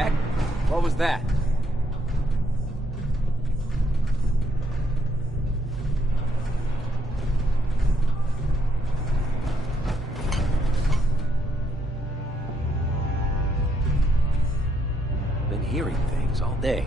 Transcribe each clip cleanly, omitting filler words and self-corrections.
heck? What was that? Been hearing things all day.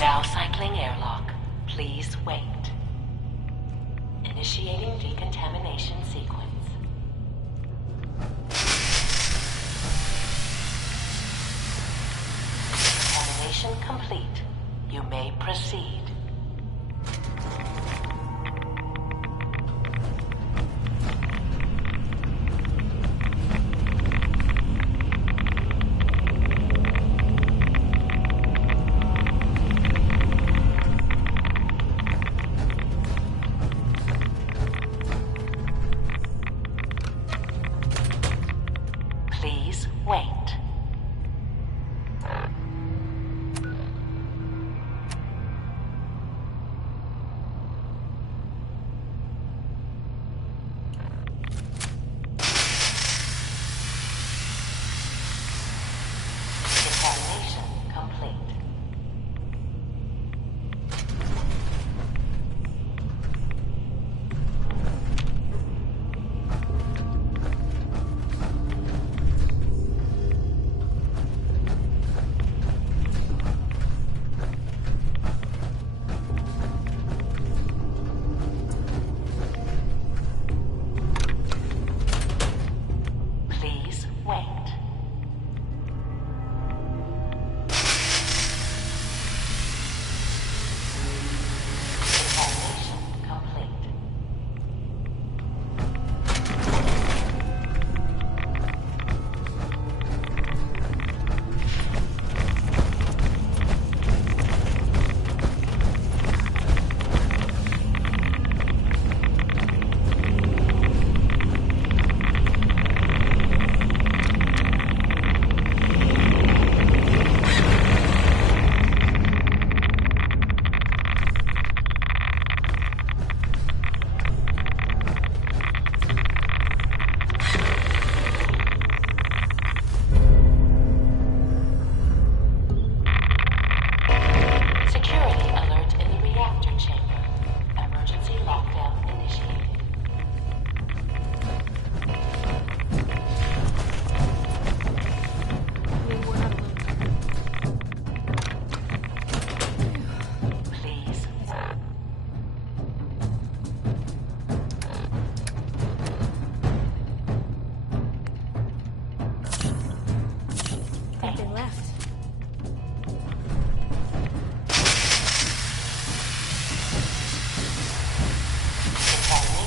Now cycling airlock. Please wait. Initiating decontamination sequence. Decontamination complete. You may proceed. Please wait. Decontamination complete. Please wait. Decontamination complete. Security alert in the reactor chamber. Emergency lockdown initiated. Please. They left. Decontamination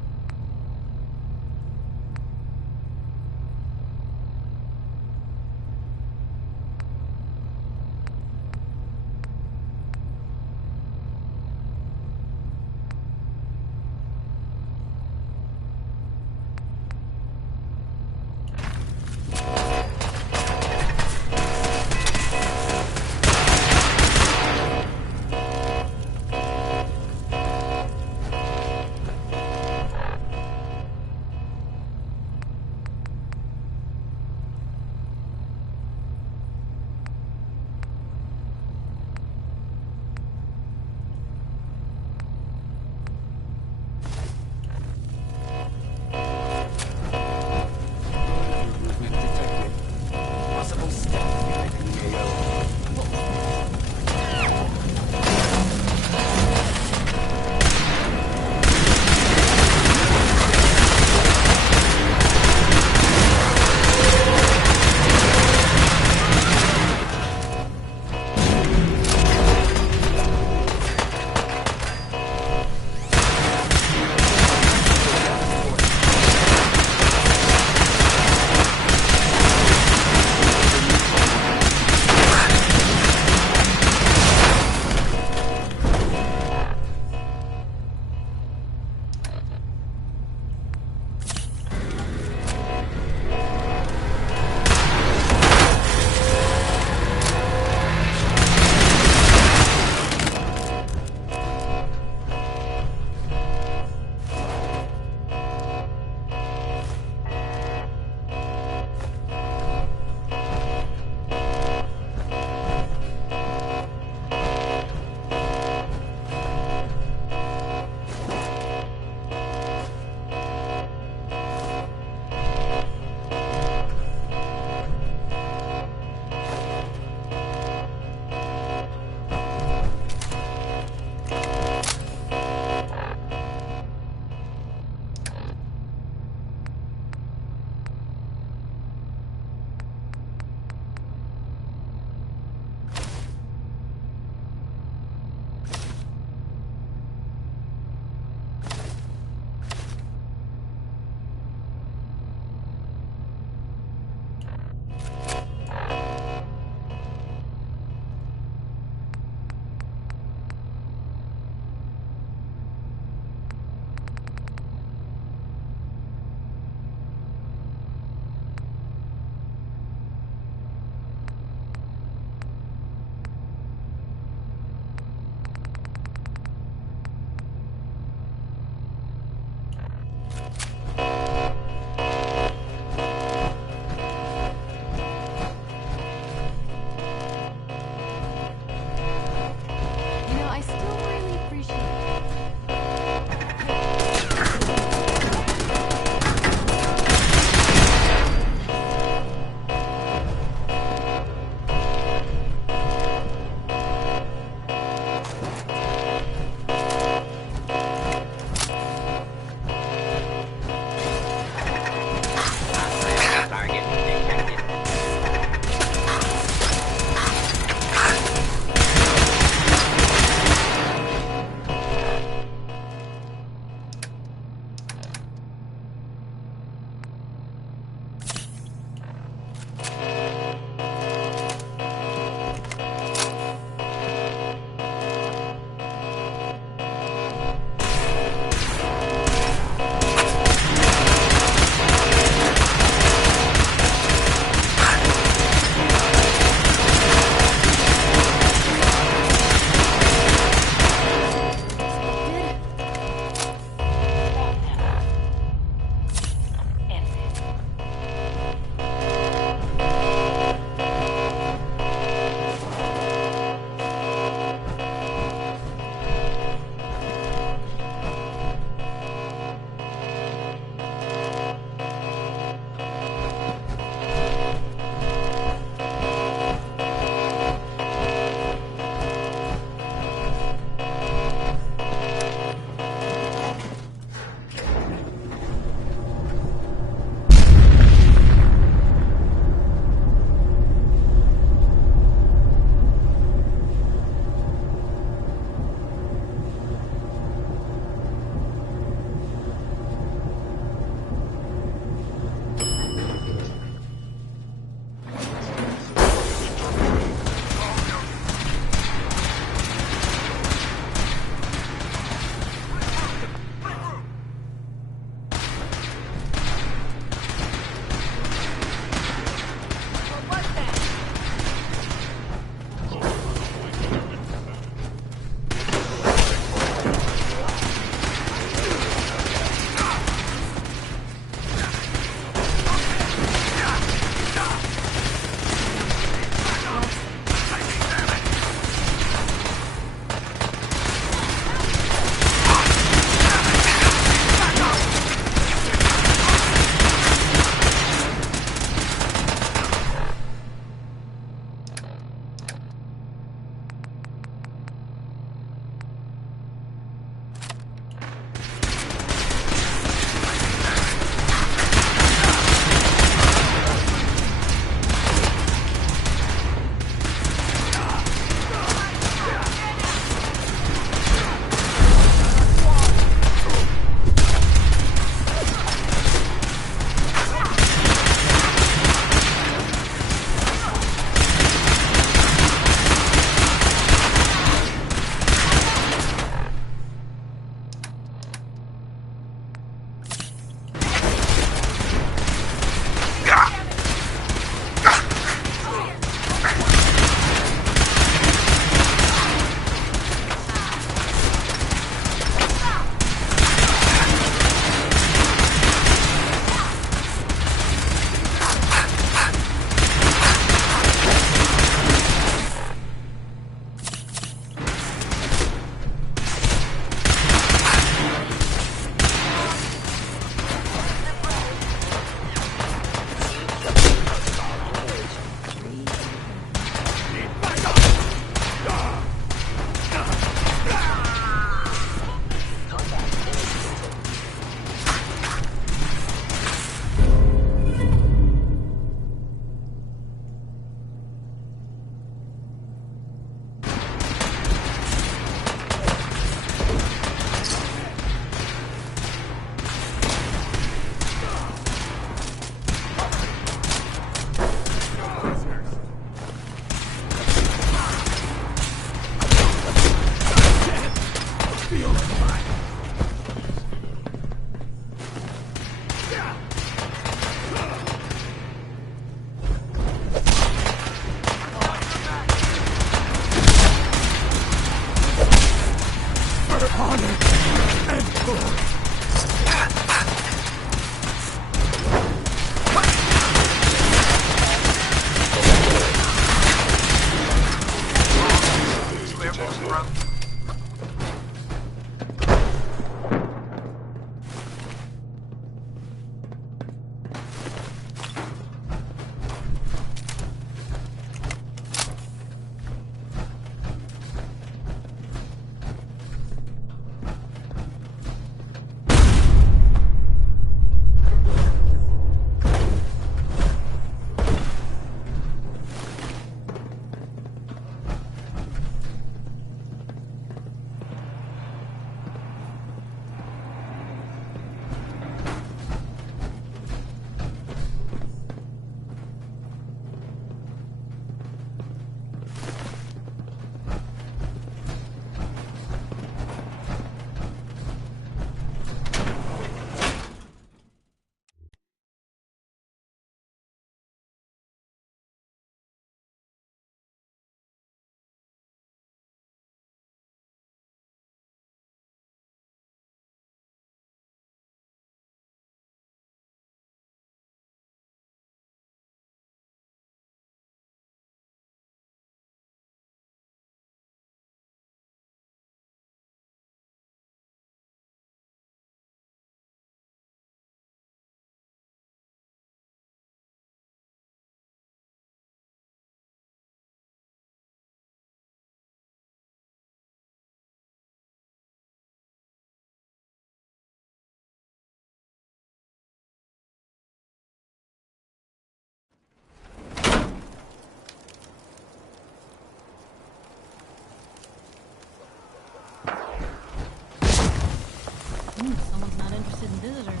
Someone's not interested in visitors.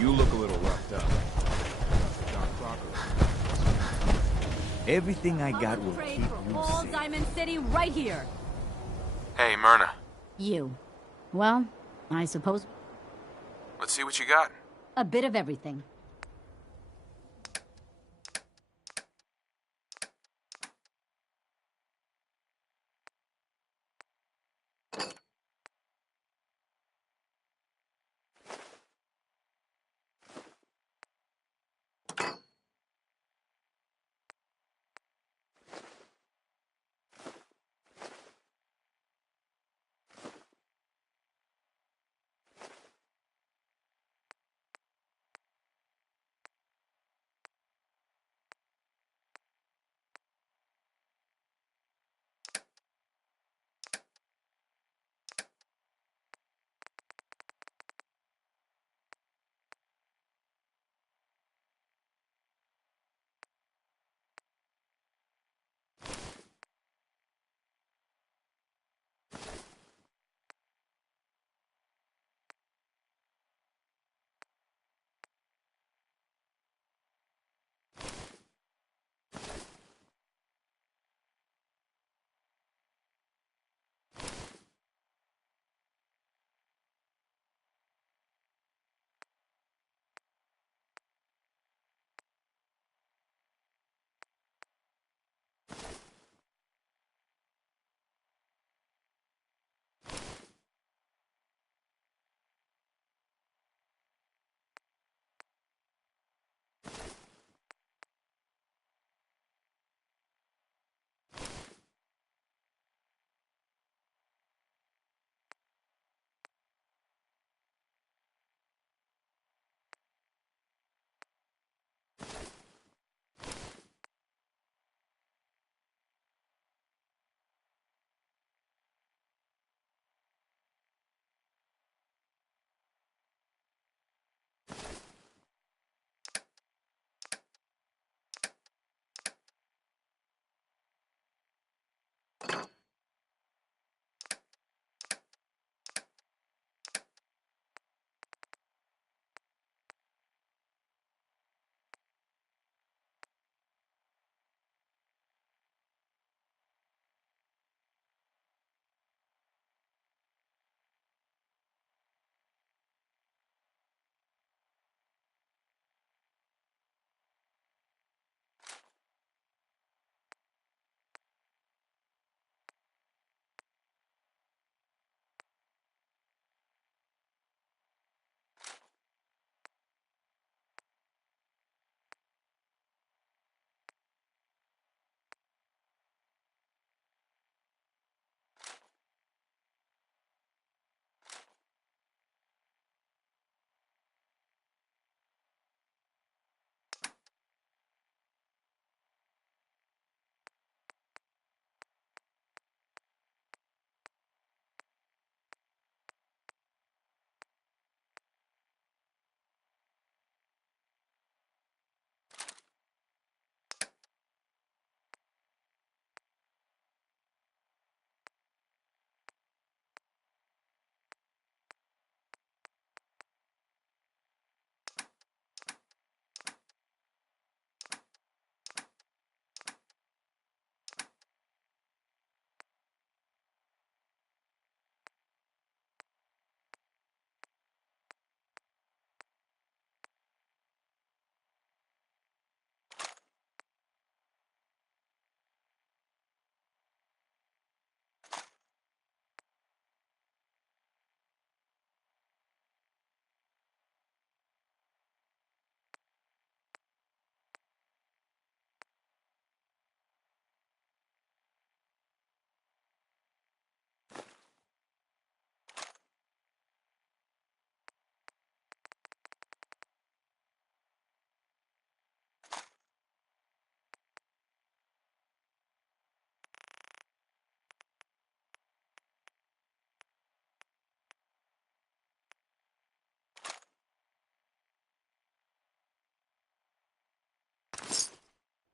You look a little roughed up. Everything I got will keep you All safe. Diamond City right here. Hey, Myrna. You. Well, I suppose. Let's see what you got. A bit of everything.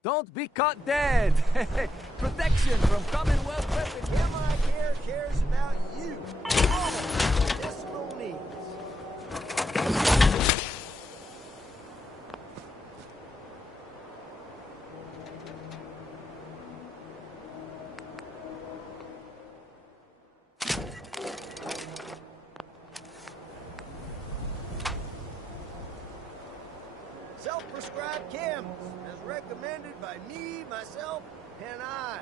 Don't be caught dead! Protection from Commonwealth weapons! MI cares about you. All medicinal needs. prescribed candles, as recommended by me, myself, and I.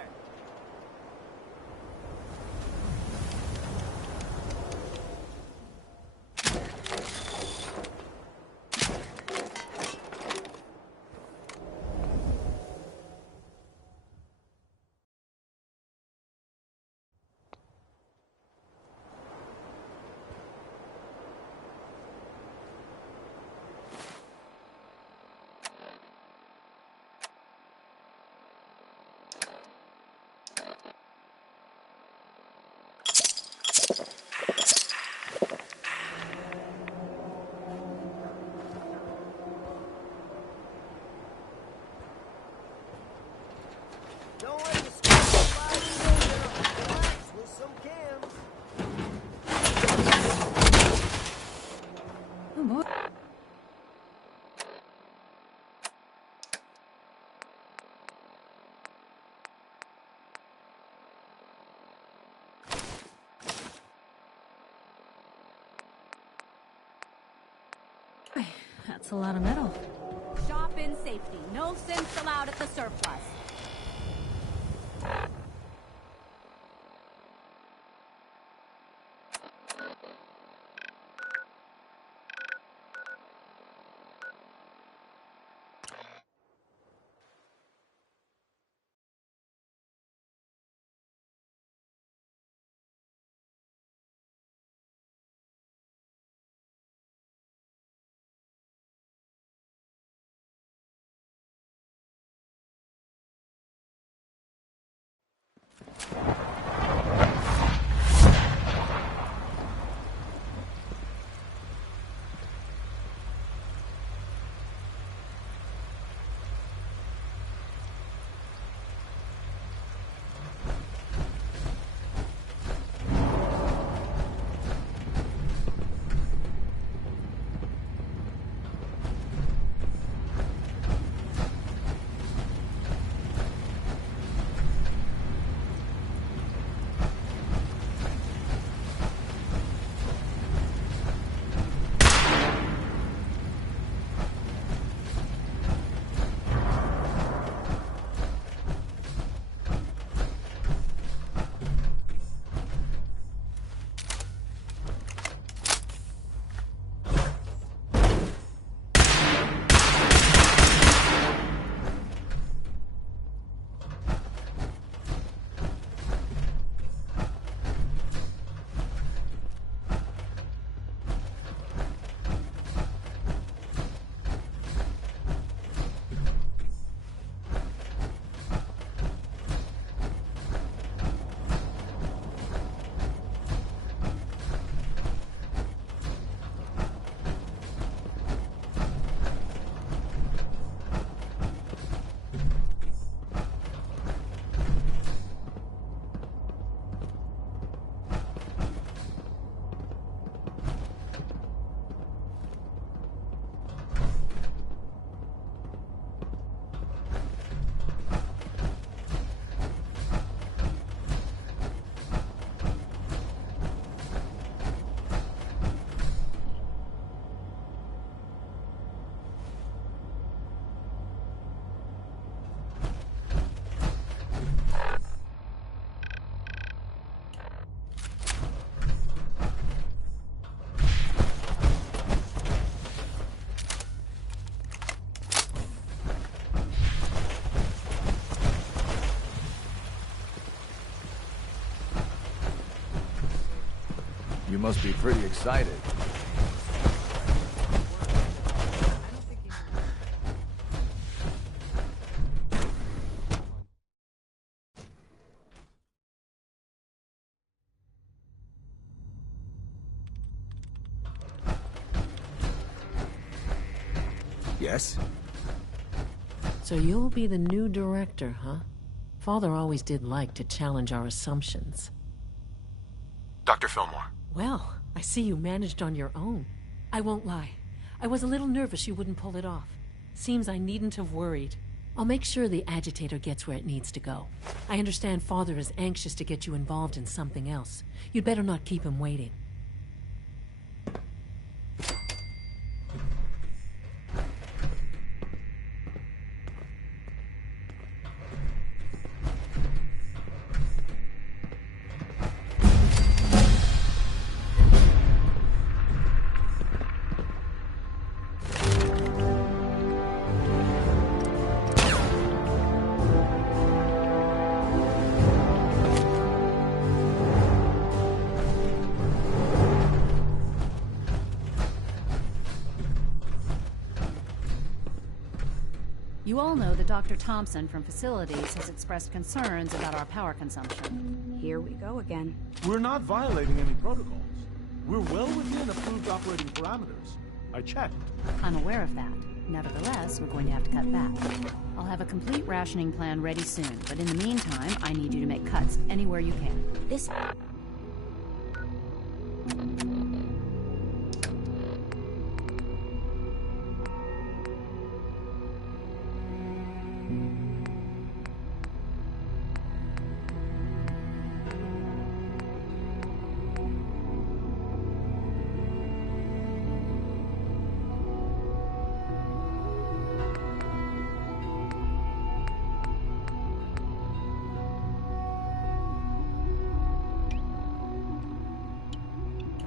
Don't let the sky slide in there. Relax with some cans. Oh boy. That's a lot of metal. Shop in safety. No synths allowed at the surplus. You must be pretty excited. Yes? So you'll be the new director, huh? Father always did like to challenge our assumptions. Dr. Fillmore. Well, I see you managed on your own. I won't lie. I was a little nervous you wouldn't pull it off. Seems I needn't have worried. I'll make sure the agitator gets where it needs to go. I understand Father is anxious to get you involved in something else. You'd better not keep him waiting. You all know that Dr. Thompson from Facilities has expressed concerns about our power consumption. Here we go again. We're not violating any protocols. We're well within approved operating parameters. I checked. I'm aware of that. Nevertheless, we're going to have to cut back. I'll have a complete rationing plan ready soon, but in the meantime, I need you to make cuts anywhere you can. This...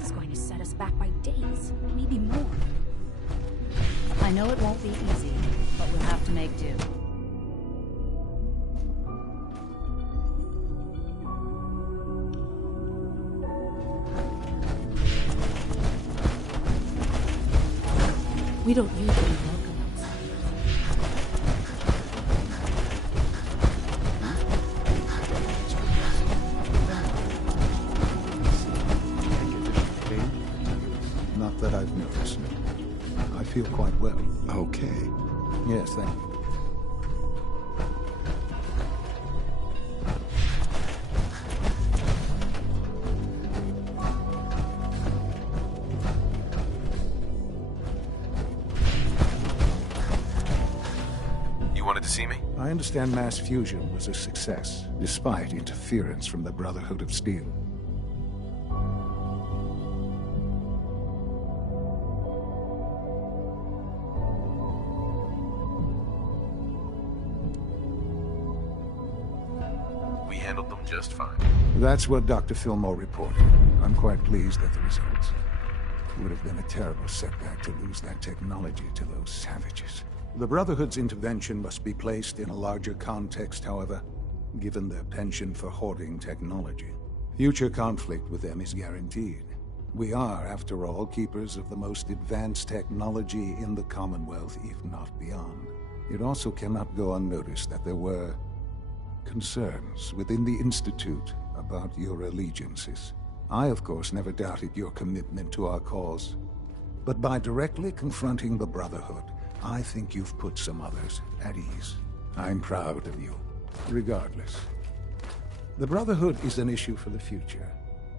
is going to set us back by days, maybe more. I know it won't be easy, but we'll have to make do. We don't use any locals. Not that I've noticed. I feel quite well. Okay. Yes, thank you. You wanted to see me? I understand mass fusion was a success, despite interference from the Brotherhood of Steel. We handled them just fine. That's what Dr. Fillmore reported. I'm quite pleased at the results. It would have been a terrible setback to lose that technology to those savages. The Brotherhood's intervention must be placed in a larger context, however, given their penchant for hoarding technology. Future conflict with them is guaranteed. We are, after all, keepers of the most advanced technology in the Commonwealth, if not beyond. It also cannot go unnoticed that there were concerns within the Institute about your allegiances. I, of course, never doubted your commitment to our cause. But by directly confronting the Brotherhood, I think you've put some others at ease. I'm proud of you, regardless. The Brotherhood is an issue for the future,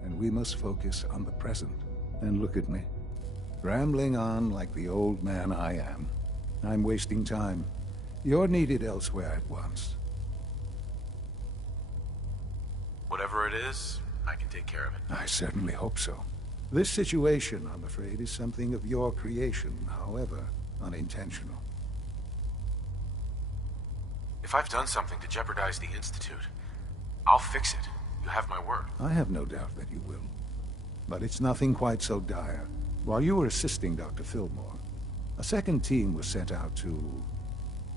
and we must focus on the present. And look at me, rambling on like the old man I am. I'm wasting time. You're needed elsewhere at once. Whatever it is, I can take care of it. I certainly hope so. This situation, I'm afraid, is something of your creation, however unintentional. If I've done something to jeopardize the Institute, I'll fix it. You have my word. I have no doubt that you will. But it's nothing quite so dire. While you were assisting Dr. Fillmore, a second team was sent out to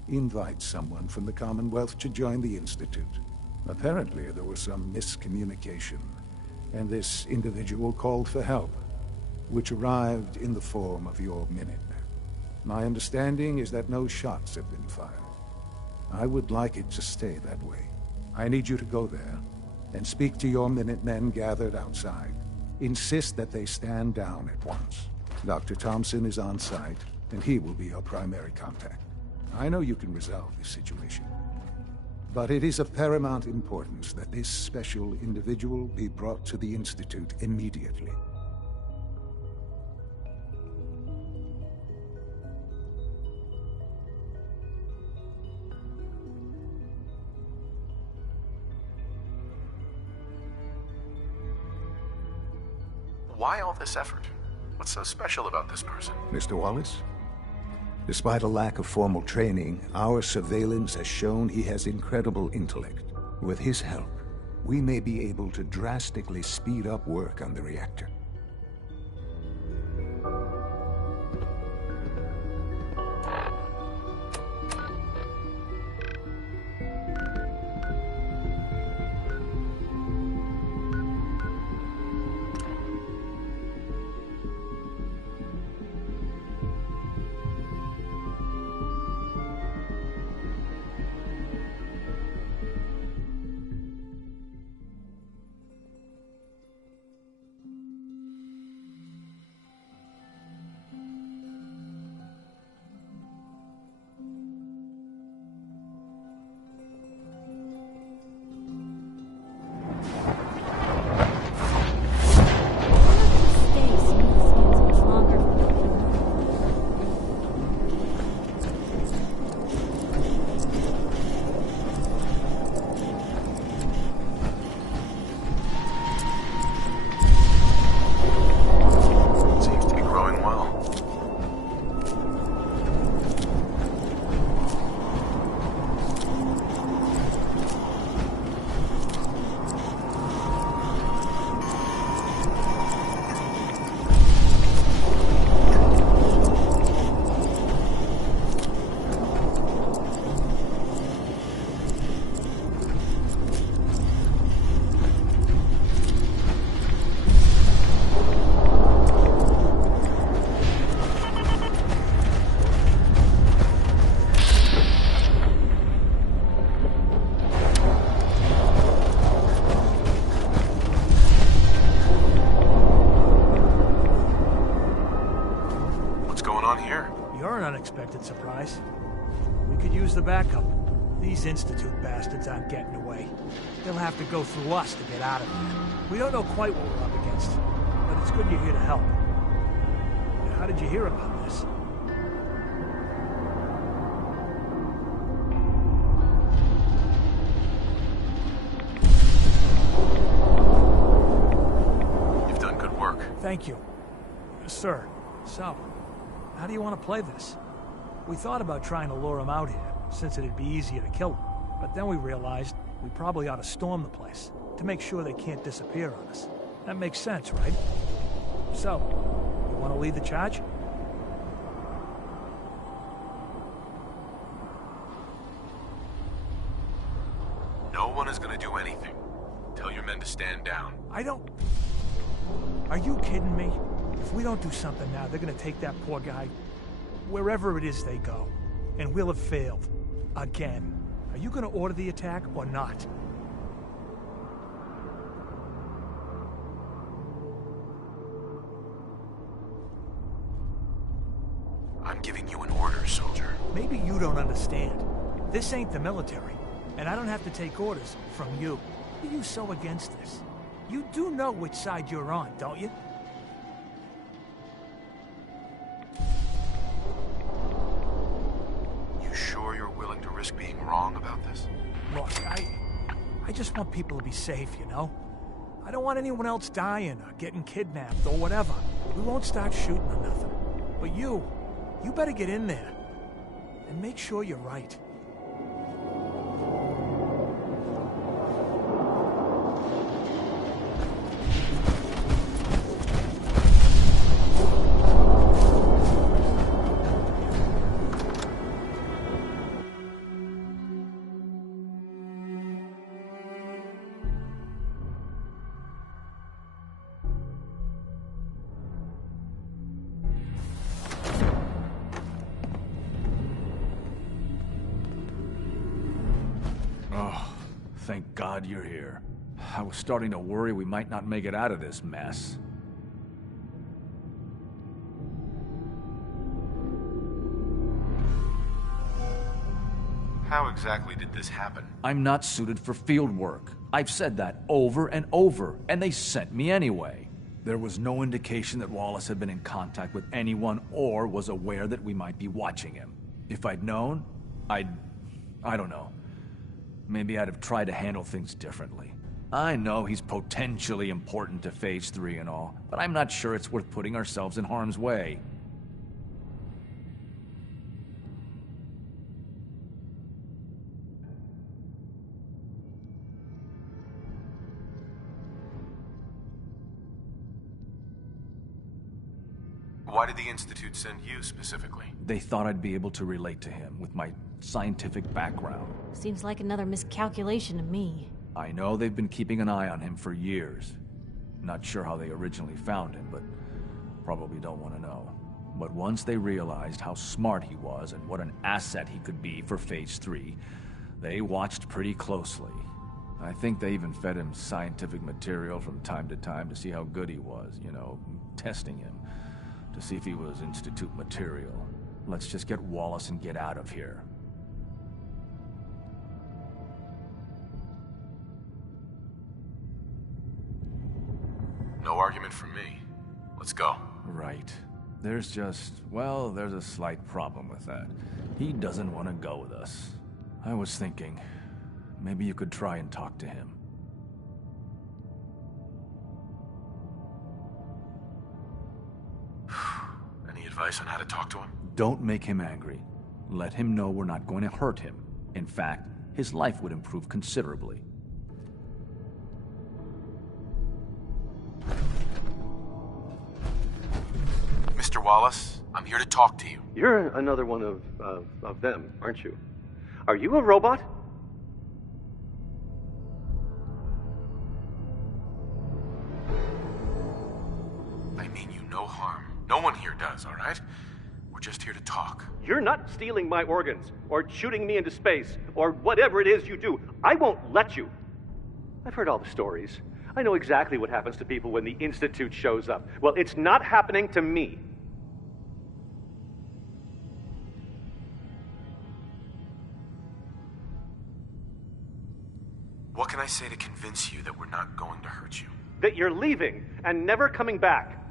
invite someone from the Commonwealth to join the Institute. Apparently, there was some miscommunication, and this individual called for help, which arrived in the form of your Minutemen. My understanding is that no shots have been fired. I would like it to stay that way. I need you to go there and speak to your Minutemen gathered outside. Insist that they stand down at once. Dr. Thompson is on site, and he will be your primary contact. I know you can resolve this situation. But it is of paramount importance that this special individual be brought to the Institute immediately. Why all this effort? What's so special about this person? Mr. Wallace? Despite a lack of formal training, our surveillance has shown he has incredible intellect. With his help, we may be able to drastically speed up work on the reactor. an unexpected surprise. We could use the backup. These Institute bastards aren't getting away. They'll have to go through us to get out of here. We don't know quite what we're up against, but it's good you're here to help. How did you hear about this? You've done good work. Thank you. Sir, so, how do you want to play this? We thought about trying to lure him out here, since it'd be easier to kill him. But then we realized we probably ought to storm the place, to make sure they can't disappear on us. That makes sense, right? So, you want to lead the charge? No one is going to do anything. Tell your men to stand down. Are you kidding me? If we don't do something now, they're gonna take that poor guy wherever it is they go. And we'll have failed. Again. Are you gonna order the attack or not? I'm giving you an order, soldier. Maybe you don't understand. This ain't the military, and I don't have to take orders from you. Why are you so against this? You do know which side you're on, don't you? You sure you're willing to risk being wrong about this? Look, I just want people to be safe, you know? I don't want anyone else dying or getting kidnapped or whatever. We won't start shooting or nothing. But you better get in there. And make sure you're right. Thank God you're here. I was starting to worry we might not make it out of this mess. How exactly did this happen? I'm not suited for field work. I've said that over and over, and they sent me anyway. There was no indication that Wallace had been in contact with anyone or was aware that we might be watching him. If I'd known, I don't know. Maybe I'd have tried to handle things differently. I know he's potentially important to Phase 3 and all, but I'm not sure it's worth putting ourselves in harm's way. Why did the Institute send you specifically? They thought I'd be able to relate to him with my scientific background. Seems like another miscalculation to me. I know they've been keeping an eye on him for years. Not sure how they originally found him, but probably don't want to know. But once they realized how smart he was and what an asset he could be for Phase 3, they watched pretty closely. I think they even fed him scientific material from time to time to see how good he was, you know, testing him, to see if he was Institute material. Let's just get Wallace and get out of here. No argument from me. Let's go. Right. There's a slight problem with that. He doesn't want to go with us. I was thinking, maybe you could try and talk to him. Any advice on how to talk to him? Don't make him angry. Let him know we're not going to hurt him. In fact, his life would improve considerably. Mr. Wallace, I'm here to talk to you. You're another one of them, aren't you? Are you a robot? I mean you no harm. No one here does, all right? We're just here to talk. You're not stealing my organs, or shooting me into space, or whatever it is you do. I won't let you. I've heard all the stories. I know exactly what happens to people when the Institute shows up. Well, it's not happening to me. can I say to convince you that we're not going to hurt you? That you're leaving and never coming back.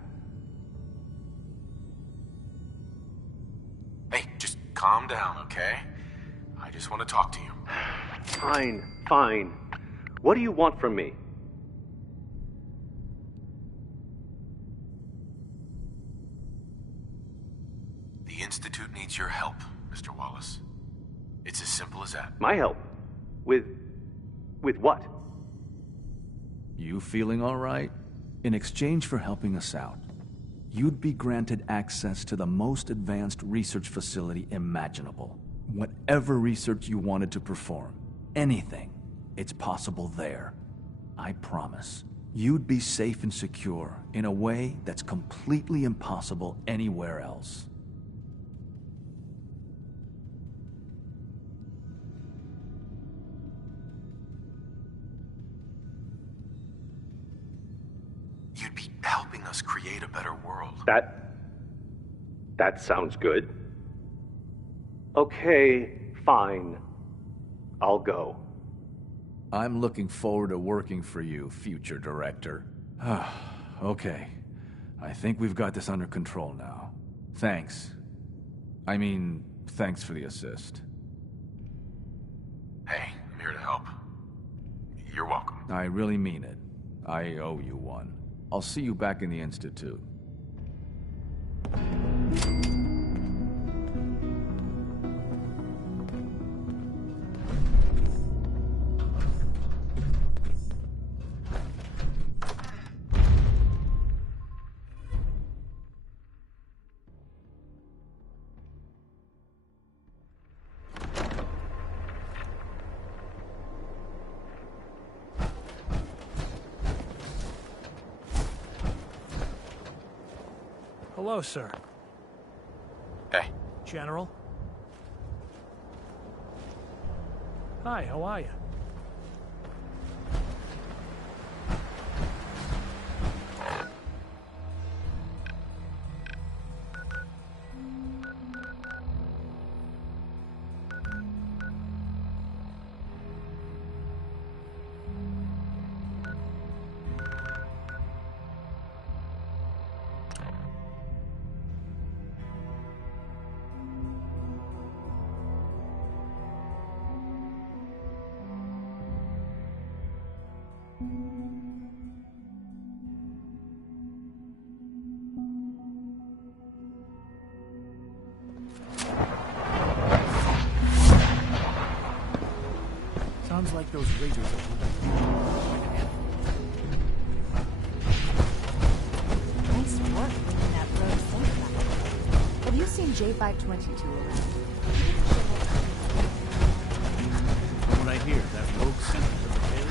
Hey, just calm down, okay? I just want to talk to you. Fine, fine. What do you want from me? The Institute needs your help, Mr. Wallace. It's as simple as that. My help? With what? You feeling all right? In exchange for helping us out, you'd be granted access to the most advanced research facility imaginable. Whatever research you wanted to perform, anything, it's possible there. I promise. You'd be safe and secure in a way that's completely impossible anywhere else. You'd be helping us create a better world. That sounds good. Okay, fine. I'll go. I'm looking forward to working for you, future director. Okay. I think we've got this under control now. Thanks. I mean, thanks for the assist. Hey, I'm here to help. You're welcome. I really mean it. I owe you one. I'll see you back in the Institute. Hello, sir. Hey. General? Hi, how are you? Sounds like those raiders are... Nice work making that road safe. Have you seen J522 around? From what I hear, that rogue sent to the area.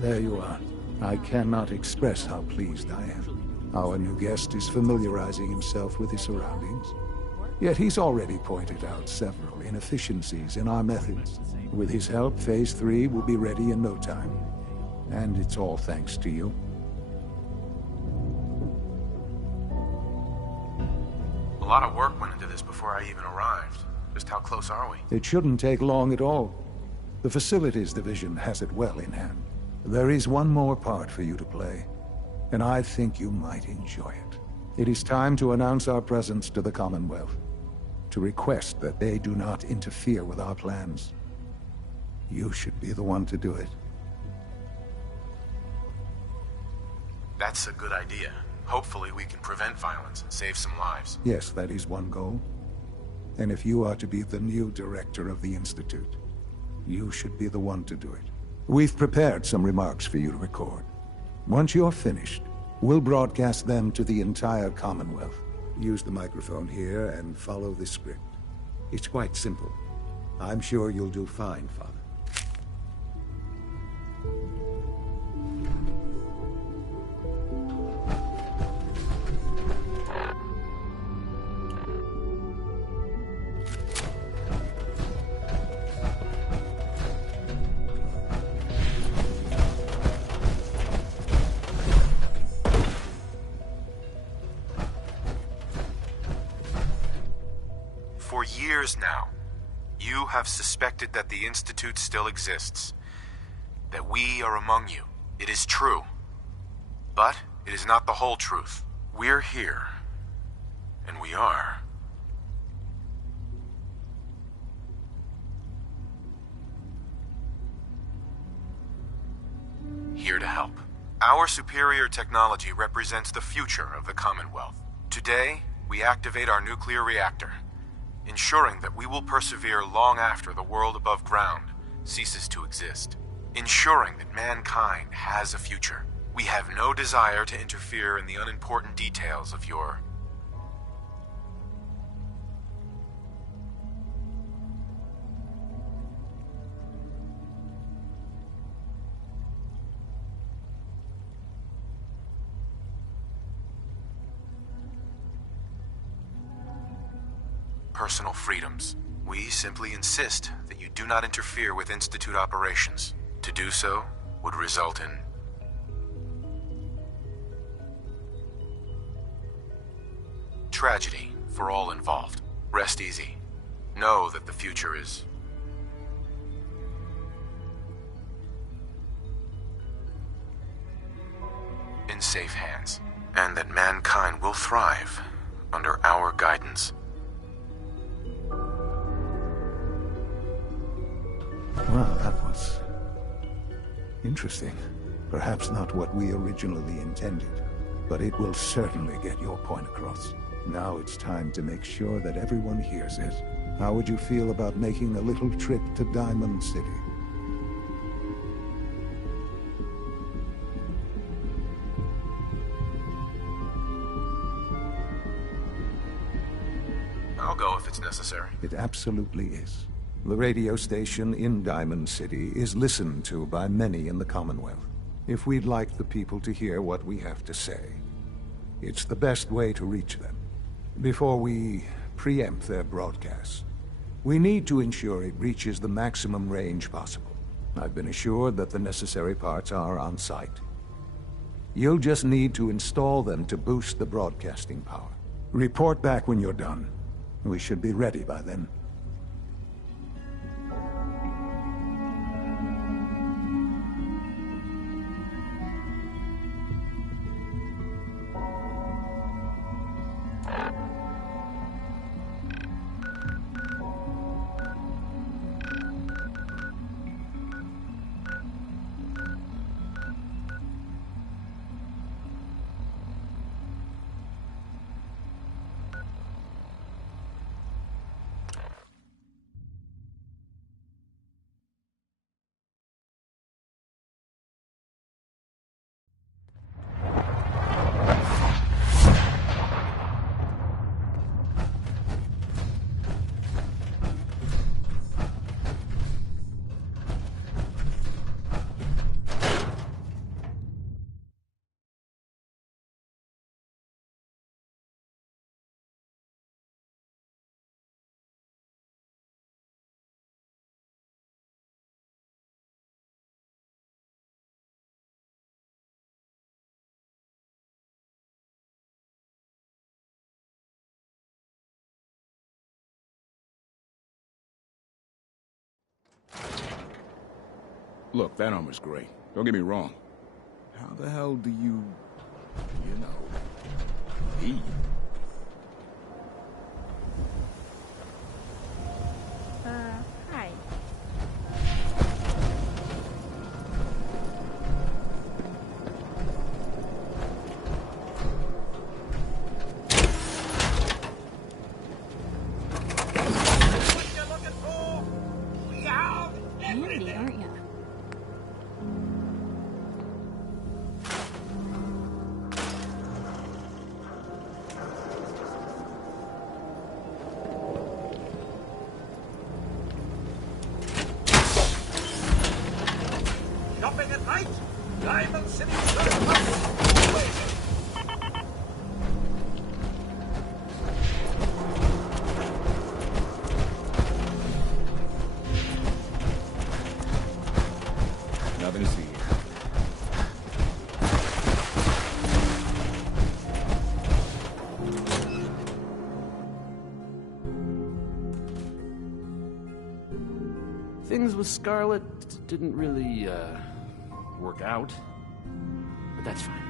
There you are. I cannot express how pleased I am. Our new guest is familiarizing himself with his surroundings. Yet he's already pointed out several inefficiencies in our methods. With his help, Phase 3 will be ready in no time. And it's all thanks to you. A lot of work went into this before I even arrived. Just how close are we? It shouldn't take long at all. The Facilities Division has it well in hand. There is one more part for you to play, and I think you might enjoy it. It is time to announce our presence to the Commonwealth, to request that they do not interfere with our plans. You should be the one to do it. That's a good idea. Hopefully we can prevent violence and save some lives. Yes, that is one goal. And if you are to be the new director of the Institute, you should be the one to do it. We've prepared some remarks for you to record. Once you're finished, we'll broadcast them to the entire Commonwealth. Use the microphone here and follow the script. It's quite simple. I'm sure you'll do fine, Father. For years now, you have suspected that the Institute still exists, that we are among you. It is true. But it is not the whole truth. We're here, and we are here to help. Our superior technology represents the future of the Commonwealth. Today, we activate our nuclear reactor, ensuring that we will persevere long after the world above ground ceases to exist. Ensuring that mankind has a future. We have no desire to interfere in the unimportant details of your personal freedoms. We simply insist that you do not interfere with Institute operations. To do so would result in tragedy for all involved. Rest easy. Know that the future is in safe hands, and that mankind will thrive under our guidance. Well, that was interesting. Perhaps not what we originally intended, but it will certainly get your point across. Now it's time to make sure that everyone hears it. How would you feel about making a little trip to Diamond City? I'll go if it's necessary. It absolutely is. The radio station in Diamond City is listened to by many in the Commonwealth. If we'd like the people to hear what we have to say, it's the best way to reach them. Before we preempt their broadcasts, we need to ensure it reaches the maximum range possible. I've been assured that the necessary parts are on site. You'll just need to install them to boost the broadcasting power. Report back when you're done. We should be ready by then. Look, that armor's great. Don't get me wrong. How the hell do you eat? Hi. sleeping at night? Diamond City. Nothing to see here. Things with Scarlet didn't really, work out. But that's fine.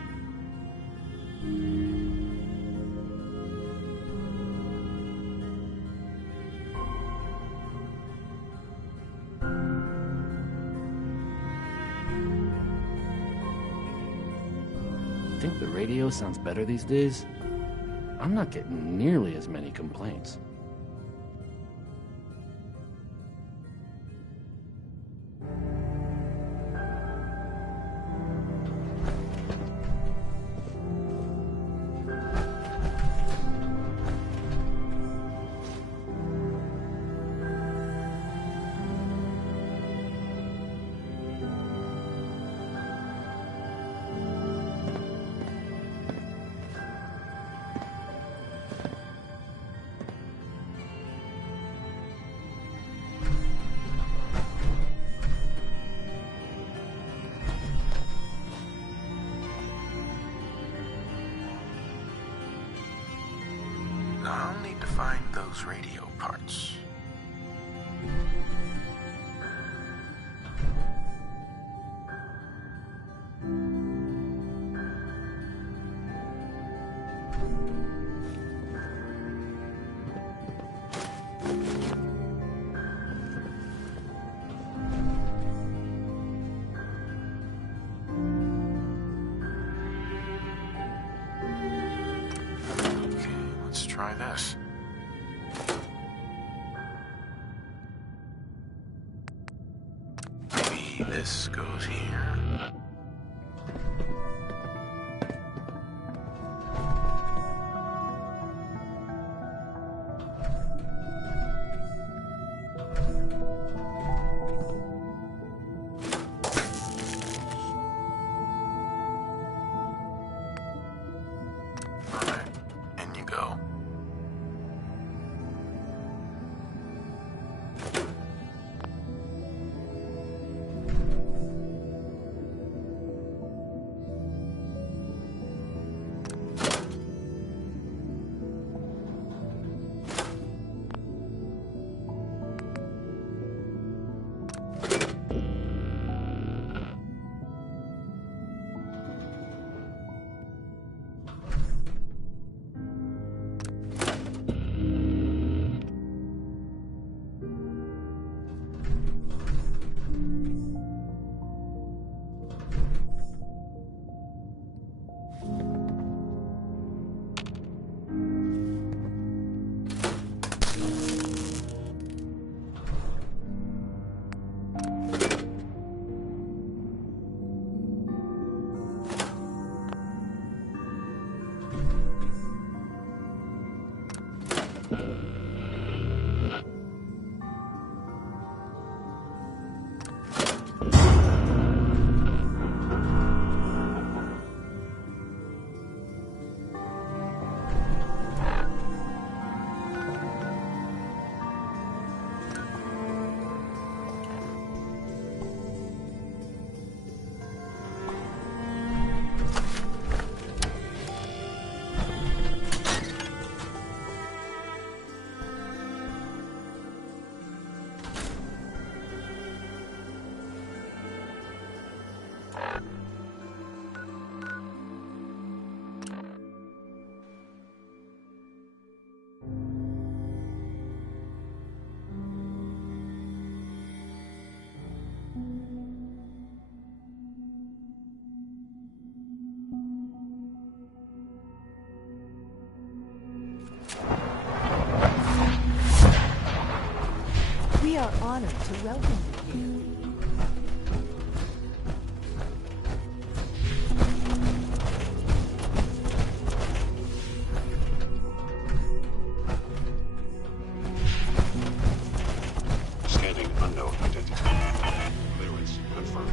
Think the radio sounds better these days? I'm not getting nearly as many complaints. I'll need to find those radio parts. Let's try this. Maybe this goes here. We are honored to welcome you here. Scanning unknown identity. Clearance confirmed.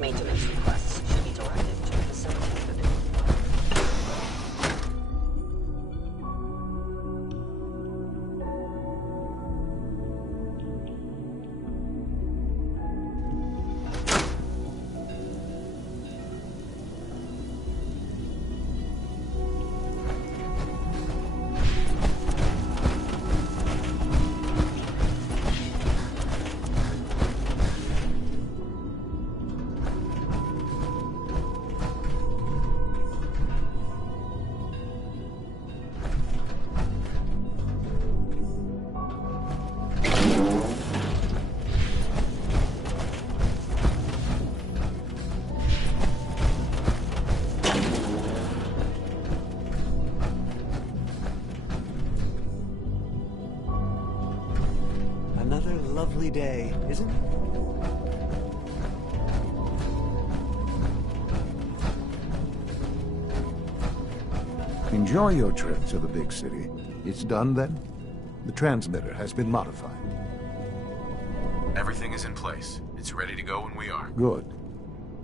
Maintenance requests should be directed to the facility division. Another lovely day, isn't it? Enjoy your trip to the big city. It's done then? The transmitter has been modified. Everything is in place. It's ready to go when we are. Good.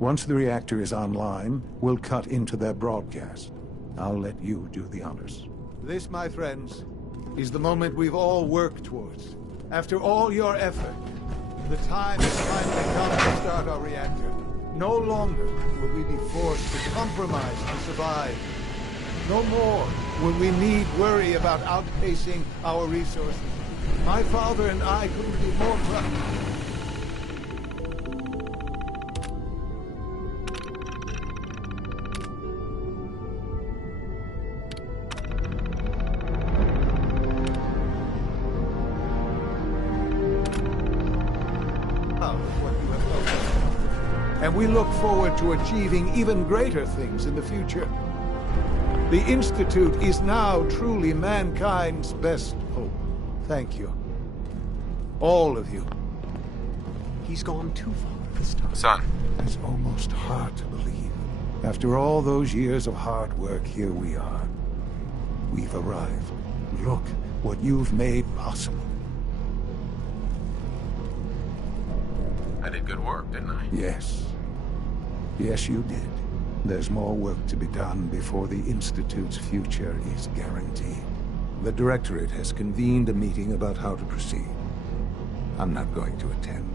Once the reactor is online, we'll cut into their broadcast. I'll let you do the honors. This, my friends, is the moment we've all worked towards. After all your effort, the time has finally come to start our reactor. No longer will we be forced to compromise to survive. No more will we need worry about outpacing our resources. My father and I couldn't be more proud. And we look forward to achieving even greater things in the future. The Institute is now truly mankind's best hope. Thank you. All of you. He's gone too far this time. Son. It's almost hard to believe. After all those years of hard work, here we are. We've arrived. Look what you've made possible. I did good work, didn't I? Yes. Yes, you did. There's more work to be done before the Institute's future is guaranteed. The Directorate has convened a meeting about how to proceed. I'm not going to attend.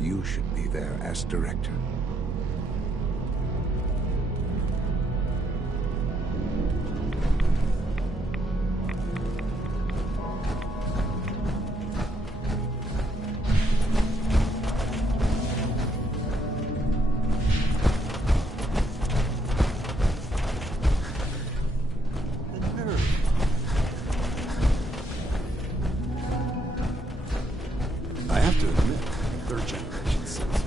You should be there as Director. I have to admit, third generation sense.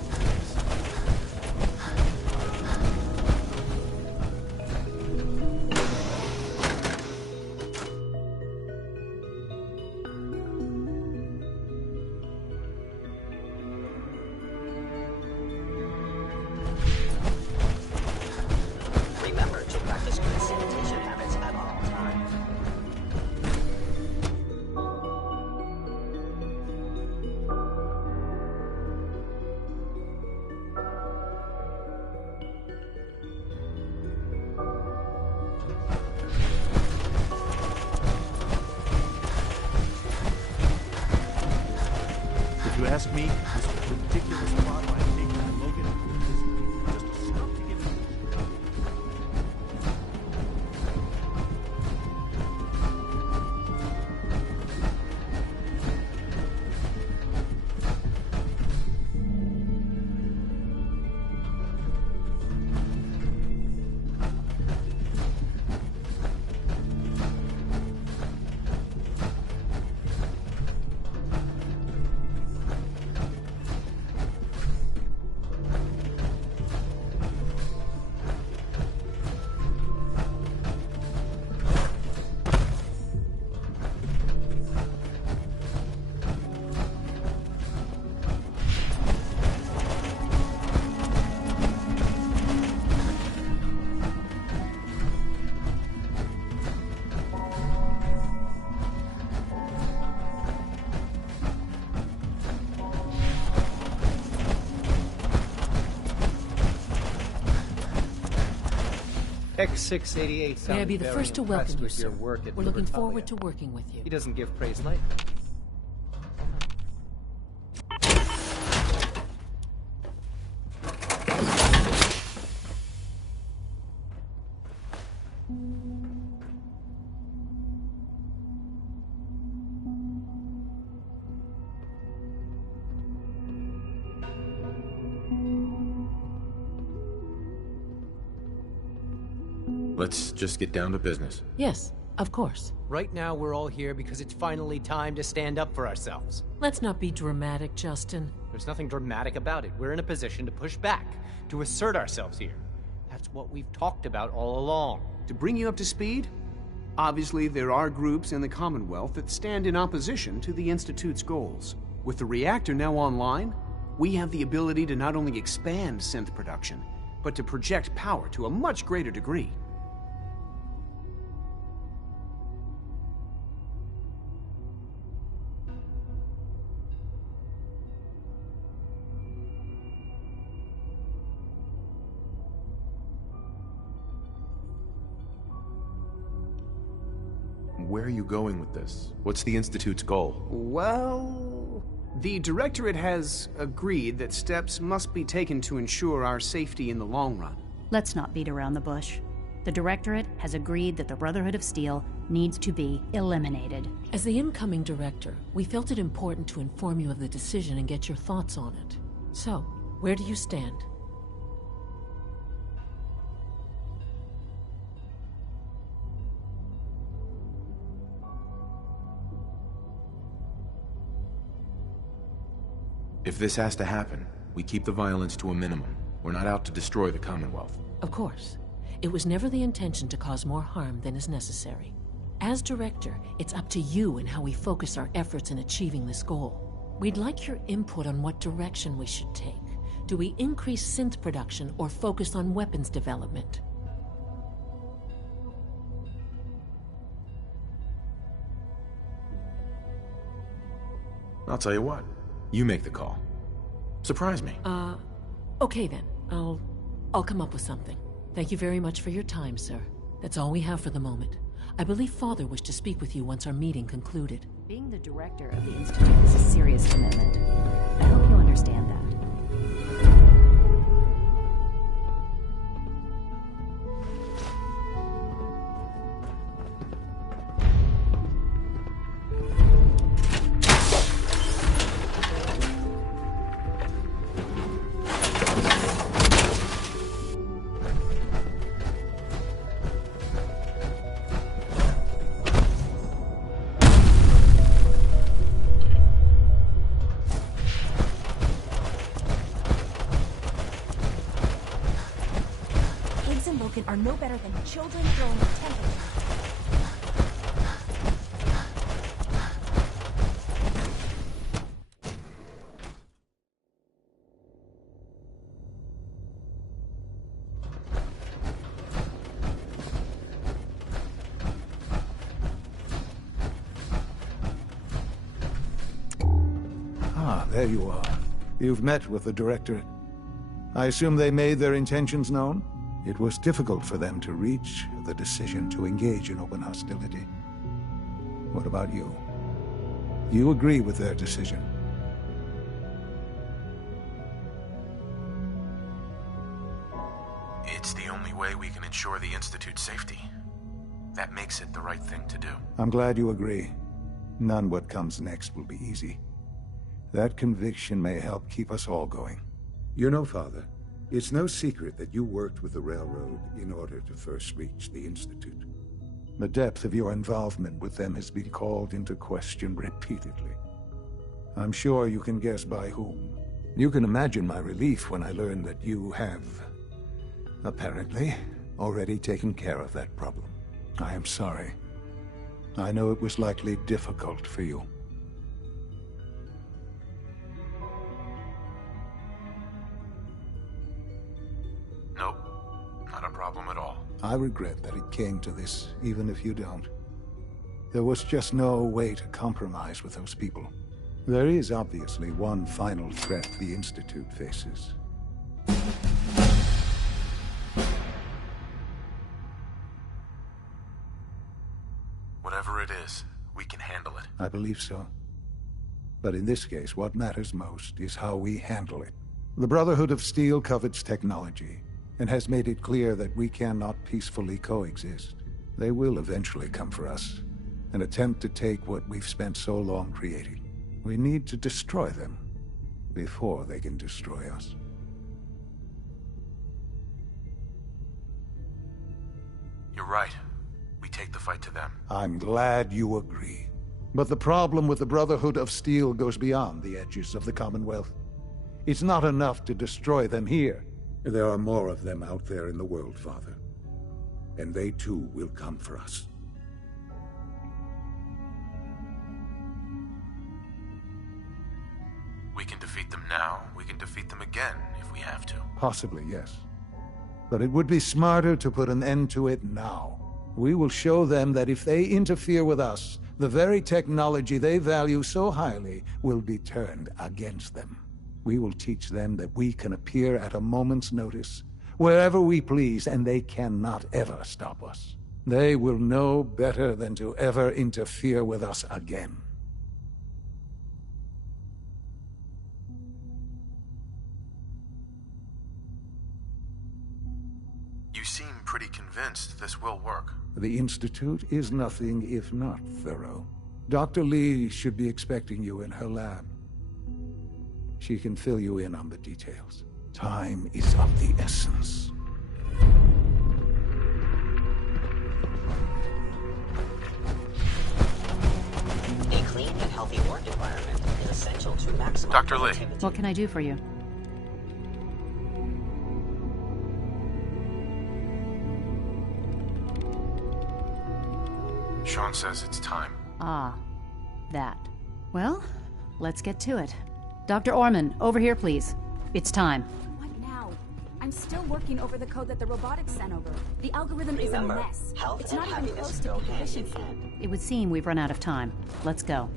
Remember to practice good sanitation habits at all times. If you ask me, this ridiculous plot by Nathan and Logan is just a stunt to get X688 May I be the first to welcome you, sir. Work at We're looking Libertalia. forward to working with you. He doesn't give praise lightly. Let's just get down to business. Yes, of course. Right now, we're all here because it's finally time to stand up for ourselves. Let's not be dramatic, Justin. There's nothing dramatic about it. We're in a position to push back, to assert ourselves here. That's what we've talked about all along. To bring you up to speed, obviously there are groups in the Commonwealth that stand in opposition to the Institute's goals. With the reactor now online, we have the ability to not only expand synth production, but to project power to a much greater degree. Where are you going with this? What's the Institute's goal? Well, the Directorate has agreed that steps must be taken to ensure our safety in the long run. Let's not beat around the bush. The Directorate has agreed that the Brotherhood of Steel needs to be eliminated. As the incoming director, we felt it important to inform you of the decision and get your thoughts on it. So, where do you stand? If this has to happen, we keep the violence to a minimum. We're not out to destroy the Commonwealth. Of course. It was never the intention to cause more harm than is necessary. As director, it's up to you and how we focus our efforts in achieving this goal. We'd like your input on what direction we should take. Do we increase synth production or focus on weapons development? I'll tell you what. You make the call. Surprise me. Okay then. I'll come up with something. Thank you very much for your time, sir. That's all we have for the moment. I believe Father wished to speak with you once our meeting concluded. Being the director of the Institute is a serious commitment. I hope you understand that. Are no better than children throwing a temper. Ah, there you are. You've met with the Directorate. I assume they made their intentions known? It was difficult for them to reach the decision to engage in open hostility. What about you? You agree with their decision? It's the only way we can ensure the Institute's safety. That makes it the right thing to do. I'm glad you agree. None what comes next will be easy. That conviction may help keep us all going. You know, Father, it's no secret that you worked with the Railroad in order to first reach the Institute. The depth of your involvement with them has been called into question repeatedly. I'm sure you can guess by whom. You can imagine my relief when I learned that you have, apparently, already taken care of that problem. I am sorry. I know it was likely difficult for you. Nope, not a problem at all. I regret that it came to this, even if you don't. There was just no way to compromise with those people. There is obviously one final threat the Institute faces. I believe so. But in this case, what matters most is how we handle it. The Brotherhood of Steel covets technology, and has made it clear that we cannot peacefully coexist. They will eventually come for us, and attempt to take what we've spent so long creating. We need to destroy them before they can destroy us. You're right. We take the fight to them. I'm glad you agree. But the problem with the Brotherhood of Steel goes beyond the edges of the Commonwealth. It's not enough to destroy them here. There are more of them out there in the world, Father. And they too will come for us. We can defeat them now. We can defeat them again if we have to. Possibly, yes. But it would be smarter to put an end to it now. We will show them that if they interfere with us, the very technology they value so highly will be turned against them. We will teach them that we can appear at a moment's notice, wherever we please, and they cannot ever stop us. They will know better than to ever interfere with us again. You seem pretty convinced this will work. The Institute is nothing if not thorough. Dr. Lee should be expecting you in her lab. She can fill you in on the details. Time is of the essence. A clean and healthy work environment is essential to maximize Dr. Lee. What can I do for you? Sean says it's time. Ah, that. Well, let's get to it. Dr. Orman, over here, please. It's time. What now? I'm still working over the code that the robotics sent over. The algorithm is a mess. It's not even close to peak efficiency. It would seem we've run out of time. Let's go.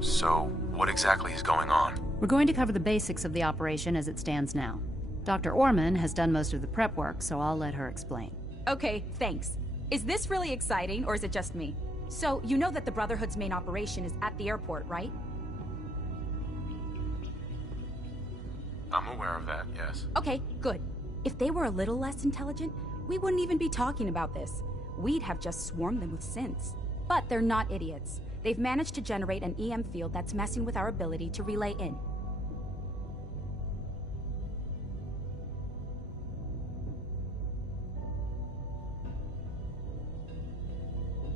So, what exactly is going on? We're going to cover the basics of the operation as it stands now. Dr. Orman has done most of the prep work, so I'll let her explain. Okay, thanks. Is this really exciting, or is it just me? So, you know that the Brotherhood's main operation is at the airport, right? I'm aware of that, yes. Okay, good. If they were a little less intelligent, we wouldn't even be talking about this. We'd have just swarmed them with synths. But they're not idiots. They've managed to generate an EM field that's messing with our ability to relay in.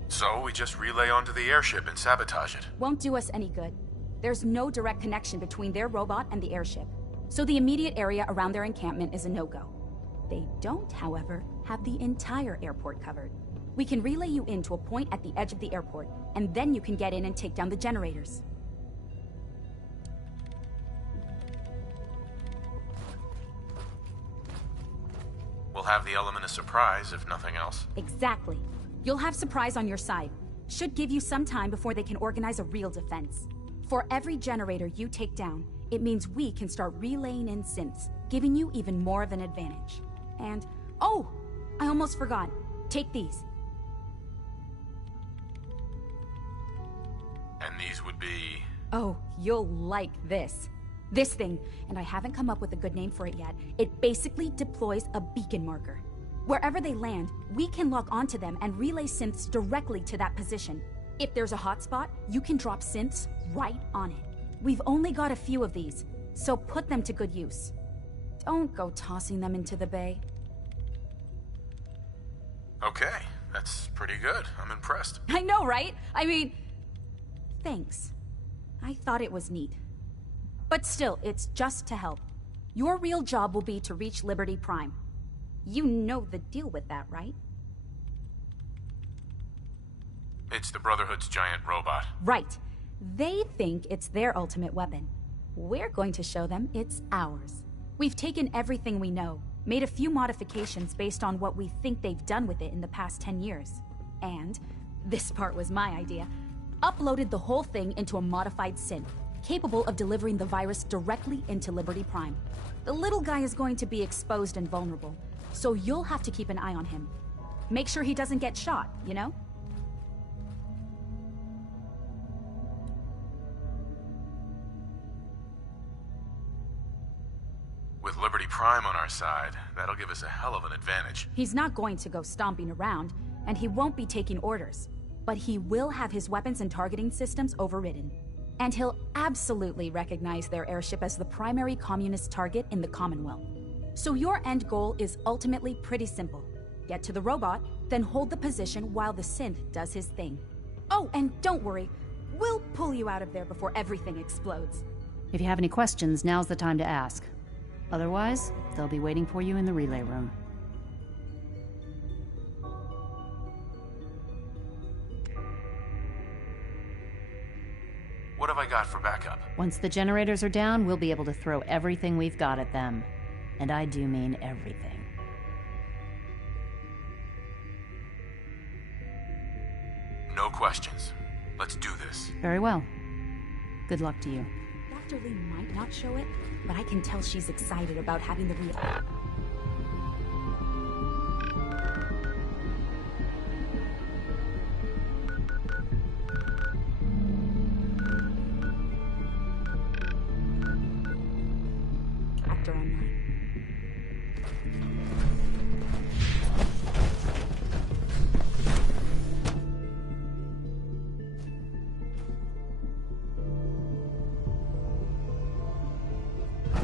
So, we just relay onto the airship and sabotage it. Won't do us any good. There's no direct connection between their robot and the airship, so the immediate area around their encampment is a no-go. They don't, however, have the entire airport covered. We can relay you into a point at the edge of the airport, and then you can get in and take down the generators. We'll have the element of surprise, if nothing else. Exactly. You'll have surprise on your side. Should give you some time before they can organize a real defense. For every generator you take down, it means we can start relaying in synths, giving you even more of an advantage. And, oh, I almost forgot. Take these. And these would be... Oh, you'll like this. This thing, and I haven't come up with a good name for it yet, it basically deploys a beacon marker. Wherever they land, we can lock onto them and relay synths directly to that position. If there's a hotspot, you can drop synths right on it. We've only got a few of these, so put them to good use. Don't go tossing them into the bay. Okay, that's pretty good. I'm impressed. I know, right? I mean, thanks. I thought it was neat. But still, it's just to help. Your real job will be to reach Liberty Prime. You know the deal with that, right? It's the Brotherhood's giant robot. Right. They think it's their ultimate weapon. We're going to show them it's ours. We've taken everything we know, made a few modifications based on what we think they've done with it in the past 10 years. And, this part was my idea, uploaded the whole thing into a modified synth, capable of delivering the virus directly into Liberty Prime. The little guy is going to be exposed and vulnerable, so you'll have to keep an eye on him. Make sure he doesn't get shot, you know? With Liberty Prime on our side, that'll give us a hell of an advantage. He's not going to go stomping around, and he won't be taking orders. But he will have his weapons and targeting systems overridden. And he'll absolutely recognize their airship as the primary communist target in the Commonwealth. So your end goal is ultimately pretty simple. Get to the robot, then hold the position while the synth does his thing. Oh, and don't worry, we'll pull you out of there before everything explodes. If you have any questions, now's the time to ask. Otherwise, they'll be waiting for you in the relay room. What have I got for backup? Once the generators are down, we'll be able to throw everything we've got at them. And I do mean everything. No questions. Let's do this. Very well. Good luck to you. Dr. Lee might not show it, but I can tell she's excited about having the reactor online.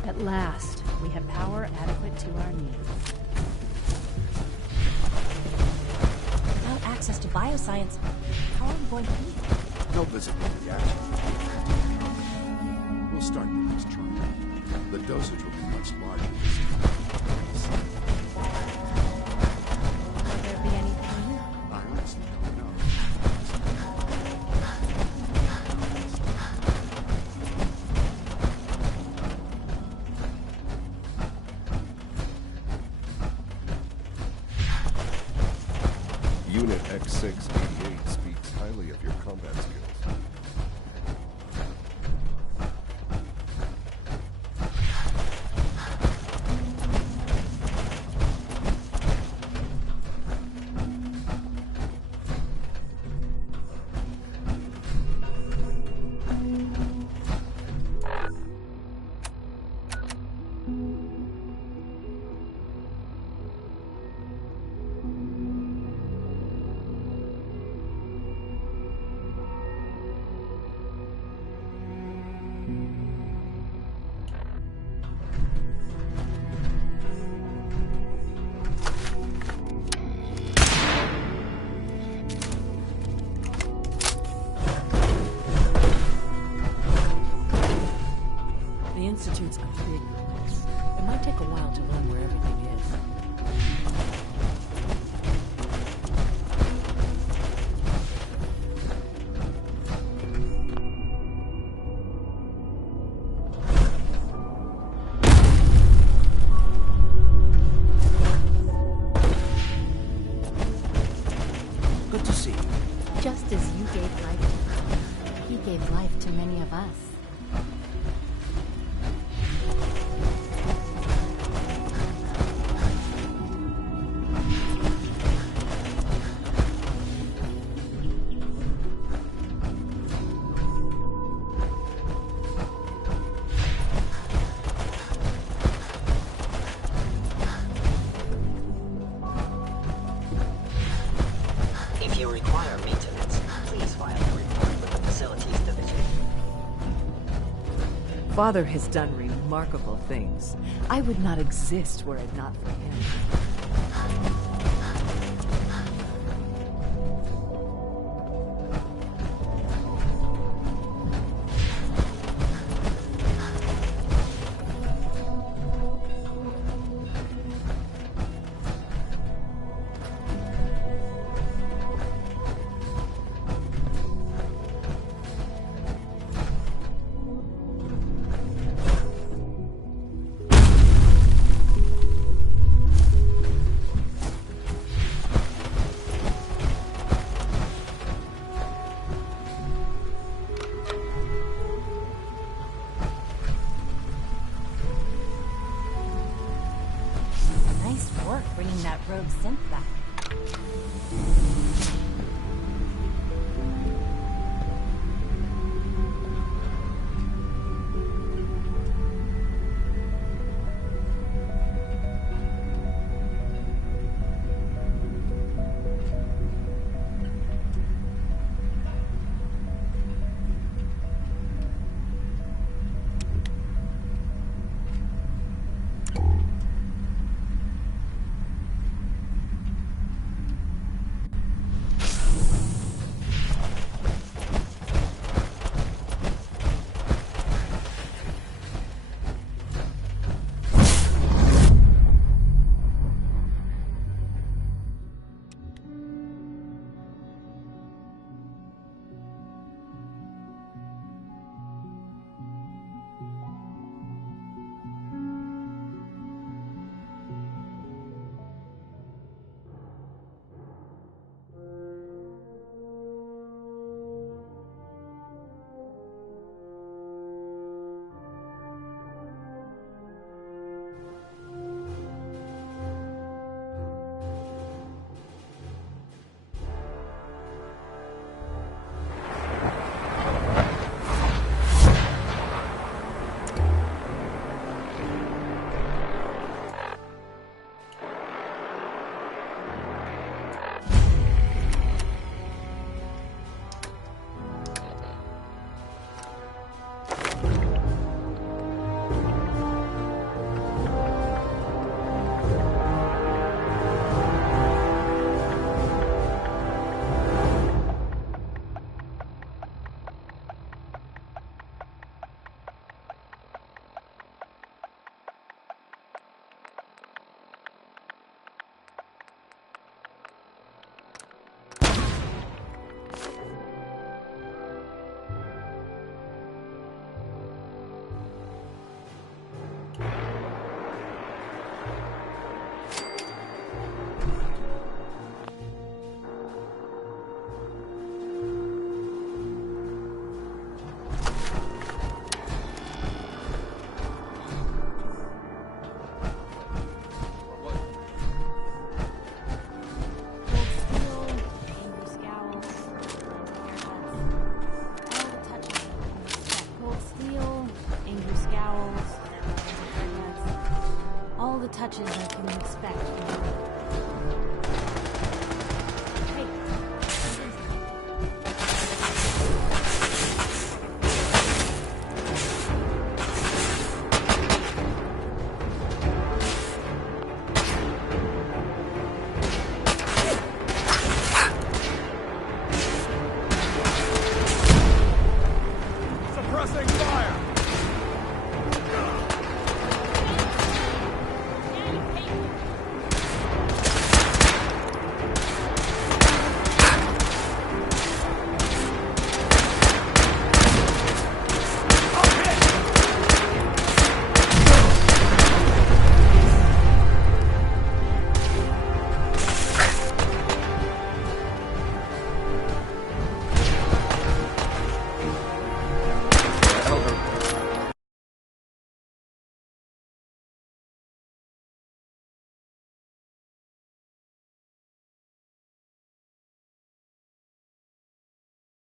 At last, we have power adequate to our needs. Without access to bioscience, how are we going to eat? No visible reaction. We'll start with this charge. The dosage will be much larger this time. Will there be anything? I honestly don't know. Unit X688 speaks highly of your combat skills. The Institute's a big place. It might take a while to learn where everything is. Good to see you. Just as you gave life to him, he gave life to many of us. If you require maintenance, please file a report with the Facilities Division. Father has done remarkable things. I would not exist were it not for him. Nice work bringing that rogue synth